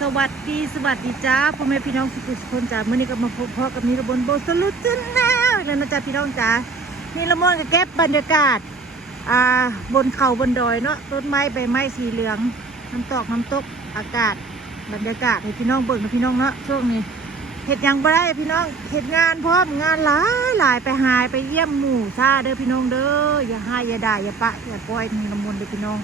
สวัสดีสวัสดีจ้าพ่อแม่พี่น้องสุขุสุคนจ้าเมื่อนี้ก็มาพบพ่อกับนิรบนโบสลุดจนแล้วนั่นนะจ้าพี่น้องจ้านี่ละมอนกับแก็บบรรยากาศอ่าบนเขาบนดอยเนาะต้นไม้ใบไม้สีเหลืองน้ำตกน้ำตกอากาศบรรยากาศให้พี่น้องเบิ่งนะพี่น้องเนาะช่วงนี้เห็ดยังบ่ได้พี่น้องเห็ดงานพร้อมงานหลายหลายไปหายไปเยี่ยมหมู่ซาเด้อพี่น้องเด้ออย่าให้อย่าด่าอย่าปะอย่าปล่อยนี่ละมนเด้อพี่น้อง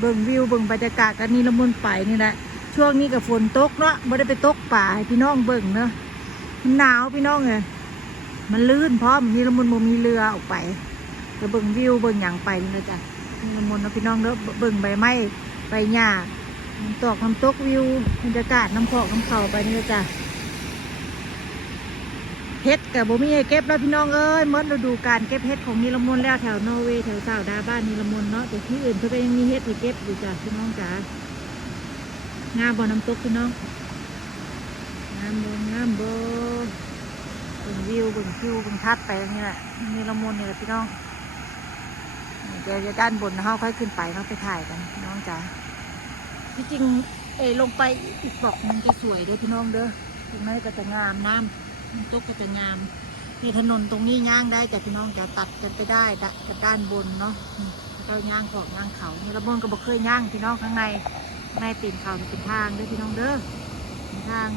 เบิ่งวิวเบิ่งบรรยากาศกันนี่ละมุนไปนี่แหละ ช่วงนี้กับฝนตกเนาะไม่ได้ไปตกป่าให้พี่น้องเบิ่งเนาะมันหนาวพี่น้องเลยมันลื่นพร้อมนี่ละมุนโมมีเรือออกไปจะเบิ่งวิวเบิ่งหยังไปนี่นะจ๊ะนี่ละมุนเนาะพี่น้องเนาะเบิ่งใบไม้ใบหญ้าน้ำตกน้ำตกวิวบรรยากาศน้ำพอกน้ำเขาไปนี่นะจ๊ะเฮ็ดกับบ่มีให้เก็บแล้วพี่น้องเอ้ยหมดฤดูการเก็บเฮ็ดของนิลมุนแล้วแถวนอร์เวย์แถวสาวดาบ้านนิลมุนเนาะแต่ที่อื่นเพิ่นก็ยังมีเฮ็ดให้เก็บอยู่จ้ะพี่น้องจ๋า งามบ่น้ำตกพี่น้องงามบ่งามบ่บิ่งวิวบิ่งคิวบิ่งทัดไปอย่างนี้แหละนิลมุนนี่แหละพี่น้องเดี๋ยวจะด้านบนเฮาค่อยขึ้นไปเนาไปถ่ายกันพี่น้องจ๋าที่จริงเอลงไปอีกบอกมันจะสวยเด้อพี่น้องเด้อตรงนั้นก็จะงามน้ำน้ำตกก็จะงามนี่ถนนตรงนี้ย่างได้แต่พี่น้องจะตัดกันไปได้ดะกับด้านบนเนาะอืมแล้วก็ย่างขอบย่างเขานี่ระบนก็บอกเคยย่างพี่น้องข้างใน ข้างในตีนเขาเป็นทางเด้อพี่น้องเด้อทาง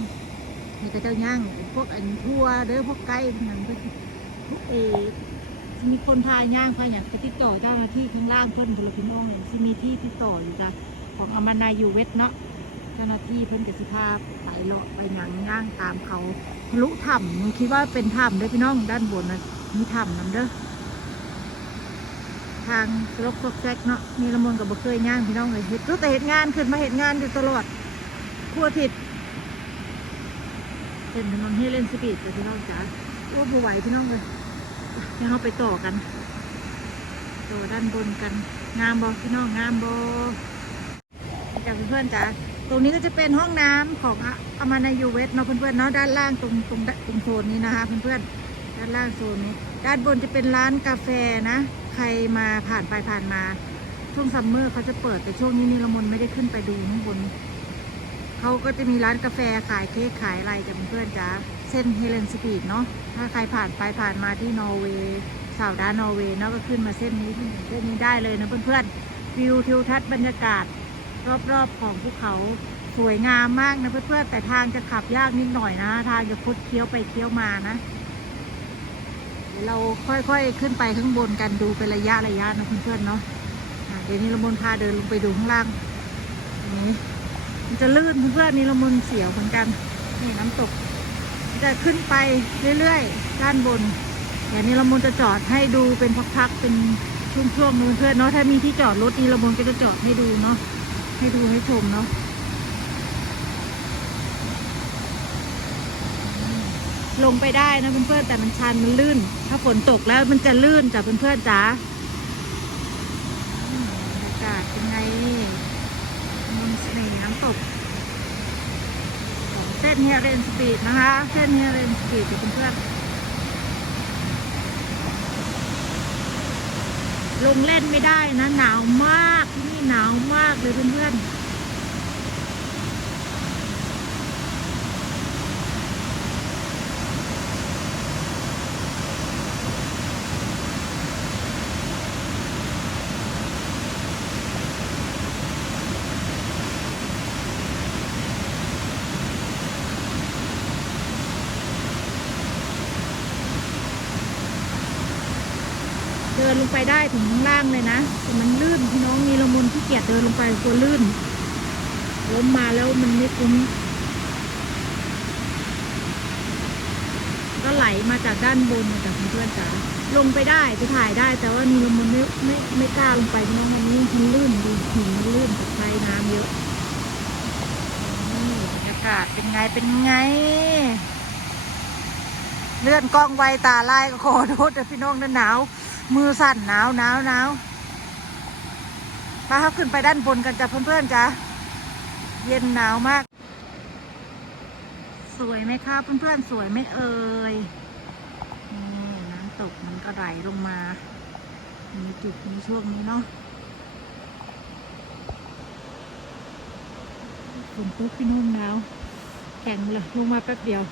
มีแต่เจ้าย่างพวกอันทั่วเด้อพวกไก่พวกนั้นก็พวกเออสิมีคนพาย่างพาอย่างไปติดต่อเจ้าหน้าที่ข้างล่างเพิ่อนพลพี่น้องเนี่ยที่มีที่ติดต่ออยู่จ้ะของอมานายูเวทเนาะเจ้าหน้าที่เพิ่อนจะสิพาไปเลาะไปหยังย่างตามเขาทะลุถ้ำมึงคิดว่าเป็นถ้ำเด้พี่น้องด้านบนนะมีถ้ำนํเด้อ ทางลกซกแซกเนาะมีละมุนกับบ่เคยย่างพี่น้องเลยเห็ดรู้แต่เห็ดงานขึ้นมาเห็ดงานอยู่ตลอดทั่วทิศเป็นถนนให้เล่นสปีดเลยพี่น้องจ๋าโอ้บ่ไหวพี่น้องเลยเดี๋ยวเราไปต่อกันต่อด้านบนกันงามบอพี่น้องงามบอจากเพื่อนๆจ๋าตรงนี้ก็จะเป็นห้องน้ำของอะอามานายูเวสเนาะเพื่อนๆเนาะด้านล่างตรงตรงตรงโซนนี้นะคะเพื่อนๆด้านล่างโซนนี้ด้านบนจะเป็นร้านกาแฟนะ ใครมาผ่านไปผ่านมา ช่วงซัมเมอร์เขาจะเปิดแต่ช่วงนี้นิรมนไม่ได้ขึ้นไปดูข้างบนเขาก็จะมีร้านกาแฟขายเค้กขายอะไรจะเพื่อนจ้าเส้นเฮเลนสปีดเนาะถ้าใครผ่านไปผ่านมาที่นอร์เวย์สาวดานนอร์เวย์เนาะก็ขึ้นมาเส้นนี้ขึ้นเส้นนี้ได้เลยนะเพื่อนๆวิวทิวทัศน์บรรยากาศ รอบๆของภูเขาสวยงามมากนะเพื่อนๆแต่ทางจะขับยากนิดหน่อยนะ ทางจะคดเคี้ยวไปเคี้ยวมานะ เดี๋ยวเราค่อยๆขึ้นไปข้างบนกันดูเป็นระยะระยะนะเพื่อนๆเนาะเดี๋ยวนี้ละมนพาเดินลงไปดูข้างล่างนี้มันจะลื่นเพื่อนๆนี่ละมนเสียวเหมือนกันนี่น้ำตกจะขึ้นไปเรื่อยๆด้านบนเดี๋ยวนี้ละมนจะจอดให้ดูเป็นพักๆเป็นช่วงๆนะเพื่อนๆเนาะถ้ามีที่จอดรถนี่ละมนก็จะจอดให้ดูเนาะให้ดูให้ชมเนาะ ลงไปได้นะเพื่อนๆแต่มันชันมันลื่น ถ้าฝนตกแล้วมันจะลื่นจ้ะเพื่อนๆจ๋าอืมบรรยากาศเป็นไงมนเสน่ห์น้ำตกเส้นเฮเรนสปีดนะคะ เส้นเฮเรนสปีดจ้ะเพื่อนๆลงเล่นไม่ได้นะ หนาวมากที่นี่หนาวมากเลยเพื่อนๆ งไปได้ถึงข้างล่างเลยนะแต่มันลื่นพี่น้องมีละมุนที่เกียจเดินลงไปกลัวลื่นล้มมาแล้วมันไม่คุ้มก็ไหลมาจากด้านบนจากเพื่อนจ๋าลงไปได้ไปถ่ายได้ แต่ว่ามีละมุนไม่ไม่ไม่กล้าลงไปพี่น้องมันนี่มันลื่นดูหินลื่นกับไฟน้ำเยอะนี่บรรยากาศเป็นไงเป็นไง เลื่อนกล้องไวตาลายก็ขอโทษแต่พี่น้องนั่นหนาว มือสั่นหนาวหนาวหนาวพาเขาขึ้นไปด้านบนกันจ้ะเพื่อนๆจ้ะเย็นหนาวมาก สวยไหมคะเพื่อนๆสวยไหมเอ่ยนี่น้ำตกมันก็ไหลลงมาในจุดนี้ช่วงนี้เนาะฝนตกพี่น้องหนาวแข็งเลยลงมาแป๊บเดียว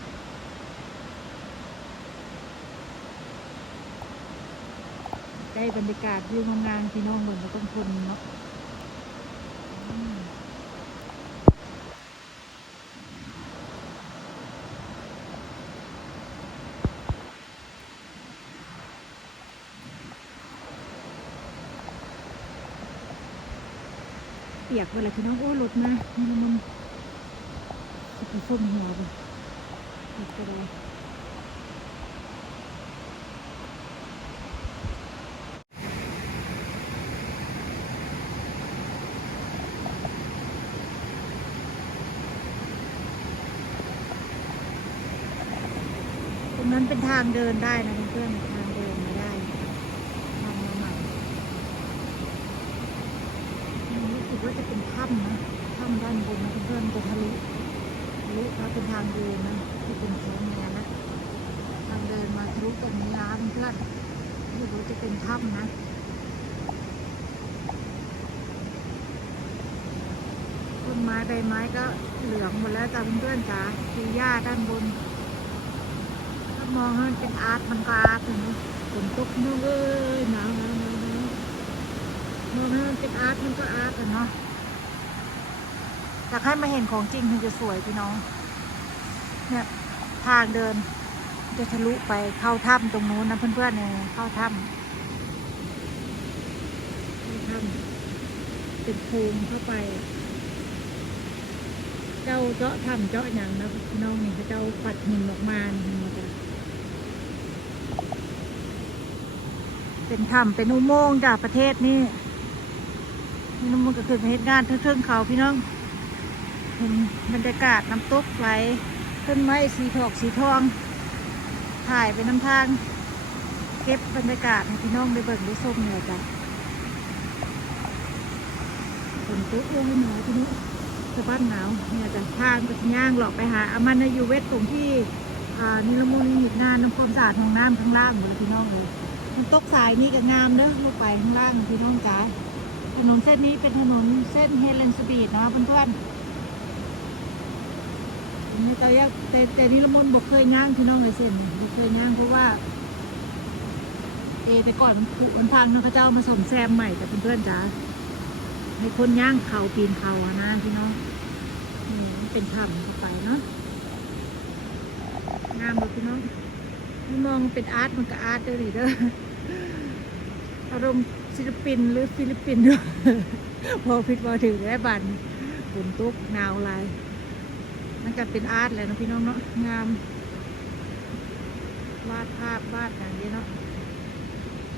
ได้บรรยากาศวิวงามๆพี่น้องเหมือนเราต้องทนเนาะเปียกเวลาพี่น้องโอ้หลุดมานี่มันจะไปส้มหัวไปเปียกก็ได้ นั้นเป็นทางเดินได้นะเพื่อนทางเดินมาได้ทำมาใหม่รู้สึกว่าจะเป็นถ้ำนะถ้ำด้านบนนะเพื่อนๆจะทะลุทะลุมาเป็นทางเดินนะที่เป็นแท้งเนี่ยนะทางเดินมาทะลุตรงนี้นะเพื่อนรู้สึกว่าจะเป็นถ้ำนะต้นไม้ใบไม้ก็เหลืองหมดแล้วจ้ะเพื่อนจ๋าคือหญ้าด้านบน มองให้มันเป็นอาร์ตมันก็อาร์ตนี้ฝนตกนู่นเอ้ยหนาวหนาวหนาวมองให้มันเป็นอาร์ตมันก็อาร์ตเนาะอยากให้มาเห็นของจริงถึงจะสวยพี่น้อง เนี่ยทางเดิน จะทะลุไปเข้าถ้ำตรงนู้นนะเพื่อนๆเนี่ยเข้าถ้ำเข้าถ้ำเป็นภูมิเข้าไป เจ้าเจาะถ้ำเจาะอย่างนะพี่น้องนี่เขาเจ้าปัดหินออกมานี่มจ้ะ เป็นถ้ำเป็นอุโมงค์จากประเทศนี่นี่น้ำมันก็คือเหตุงานเทิงๆเขาพี่น้องเห็นบรรยากาศน้ำตกไหลต้นไม้สีทอกสีทอง ถ่ายไปน้ำทาง เก็บบรรยากาศให้พี่น้องได้เบิ่งได้ชมเนี่ยจ้ะฝนตกลงหนาวพี่น้องสะบ้านหนาวเนี่ยจะทางก็ย่างหลอกไปหาอามันอยู่เวทตรงที่นิรมนหินงานน้ำความสะอาดของน้ำข้างล่างหมดเลยพี่น้องเลย มันตกสายนี่ก็งามเด้อลงไปข้างล่างพี่น้องจ๋าถนนเส้นนี้เป็นถนนเส้นเฮเลนสปีดเนาะเพื่อนๆในแต่ยกแต่แต่นิรมนบ่เคยย่างพี่น้องเลยเส้นนี้บ่เคยย่างเพราะว่า เอแต่ก่อนมันผุมันพังเนาะเขาเจ้ามาส่งแซมใหม่แต่เพื่อนๆจ๋าให้คนย่างเขาปีนเขาอะนะพี่น้องนี่เป็นถ้ำเข้าไปเนาะงามเลยพี่น้อง นี่มองเป็นอาร์ตมันก็อาร์ตเด้อดิเด้ออารมณ์ศิลปินหรือฟิลิปปินส์ด้วยพอพิดว่าถึงได้บันฝนตกหนาวลายมันก็เป็นอาร์ตแหละนะพี่น้องเนาะงาม วาดภาพวาดอย่างนี้เนาะ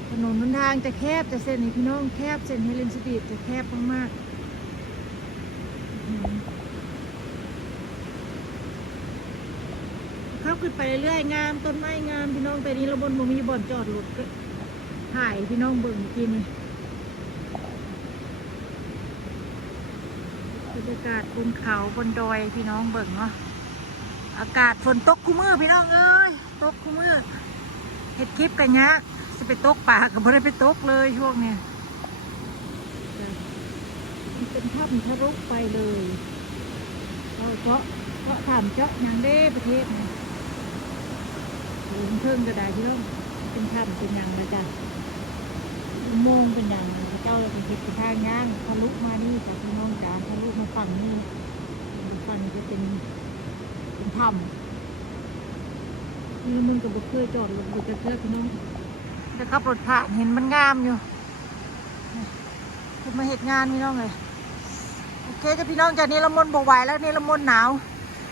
ถนนหนทางจะแคบจะเส้นนี้พี่น้องแคบเส้นเฮเลนสปีดจะแคบมากๆอืมเขึ้นไปเรื่อยๆงามต้นไม้งามพี่น้องแต่นี้เราบนบ่มีบ่อนจอดรถก็ถ่ายพี่น้องเบิ่งกินี่บรรยากาศบนเขาบนดอยพี่น้องเบิ่งเนาะอากาศฝนตกคู่มือพี่น้องเอ้ยตกคู่มือเฮ็ดคลิปกันยะจะไปตกปลาก็ไม่ได้ไปตกเลยช่วงเนี้ยเป็นถ้ำทะลุไปเลยเราเจาะเจาะถามเจาะอย่างเด้ประเทศเนี่ย ถึงเพิ่งก็ได้ที่ต้องเป็นถ้ำเป็นอย่างละจ้ะอุโมงค์เป็นอย่างพระเจ้าเราเป็นทิศเป็นทางย่างทะลุมานี่จากพี่น้องจ๋าทะลุมาฝั่งนี้ฝั่งนี้จะเป็นเป็นถ้ำนี่มึงกับบุกเคยจอดรถบุกจะเพื่อพี่น้องจะขับรถผ่านเห็นมันงามอยู่คุณมาเหตุงานพี่น้องเลยโอเคจ้ะพี่น้องจากนี้ละมนบกไหวแล้วนี่ละมนหนาว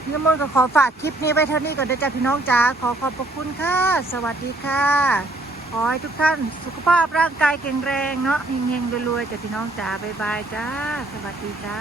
นี่ละมนก็ขอฝากคลิปนี้ไว้เท่านี้ก่อนเด้อจ้ะพี่น้องจ๋าขอขอบพระคุณค่ะ สวัสดีค่ะขอให้ทุกท่านสุขภาพร่างกายแข็งแรงเนาะเฮงๆรวยๆจ้ะพี่น้องจ๋าบ๊ายบายจ้า สวัสดีจ้า